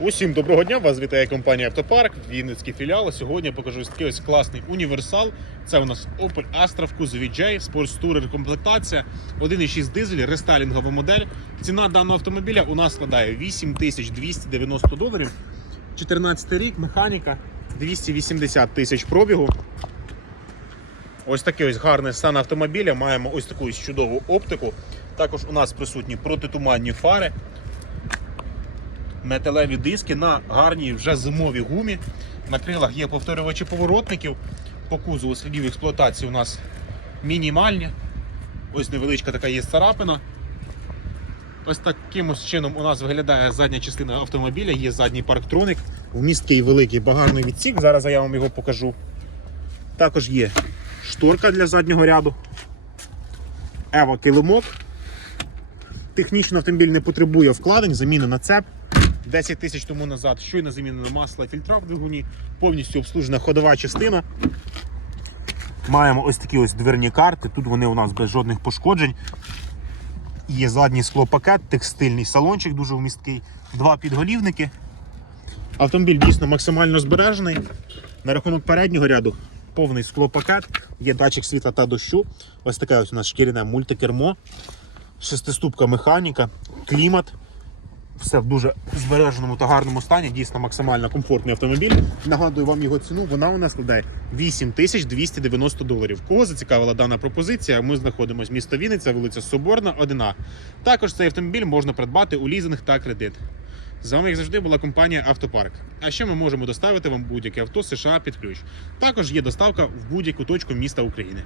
Усім доброго дня! Вас вітає компанія Автопарк, Вінницький філіал. Сьогодні я покажу ось такий ось класний універсал. Це у нас Opel Astra в кузові J, Tourer комплектація, 1,6 дизель, рестайлінгова модель. Ціна даного автомобіля у нас складає 8290 доларів. 14 рік, механіка, 280 тисяч пробігу. Ось такий ось гарний стан автомобіля. Маємо ось таку ось чудову оптику. Також у нас присутні протитуманні фари металеві диски на гарній вже зимовій гумі. На крилах є повторювачі поворотників. По кузову слідів експлуатації у нас мінімальні. Ось невеличка така є царапина. Ось таким чином у нас виглядає задня частина автомобіля, є задній парктроник, вмісткий великий багажний відсік. Зараз я вам його покажу. Також є шторка для заднього ряду. Ева килимок. Технічно автомобіль не потребує вкладень, заміни на цеп. 10 тисяч тому назад щойно замінено масло фільтра в двигуні, повністю обслужена ходова частина. Маємо ось такі ось дверні карти. Тут вони у нас без жодних пошкоджень. Є задній склопакет, текстильний салончик дуже вмісткий, два підголівники. Автомобіль дійсно максимально збережений. На рахунок переднього ряду повний склопакет, є датчик світла та дощу. Ось таке ось у нас шкіряне мультикермо, шестиступка механіка, клімат. Все в дуже збереженому та гарному стані. Дійсно максимально комфортний автомобіль. Нагадую вам його ціну. Вона у нас складає 8290 доларів. Кого зацікавила дана пропозиція? Ми знаходимося місто Вінниця, вулиця Соборна, 1А. Також цей автомобіль можна придбати у лізинг та кредит. З вами, як завжди, була компанія Автопарк. А ще ми можемо доставити вам будь-яке авто США під ключ. Також є доставка в будь-яку точку міста України.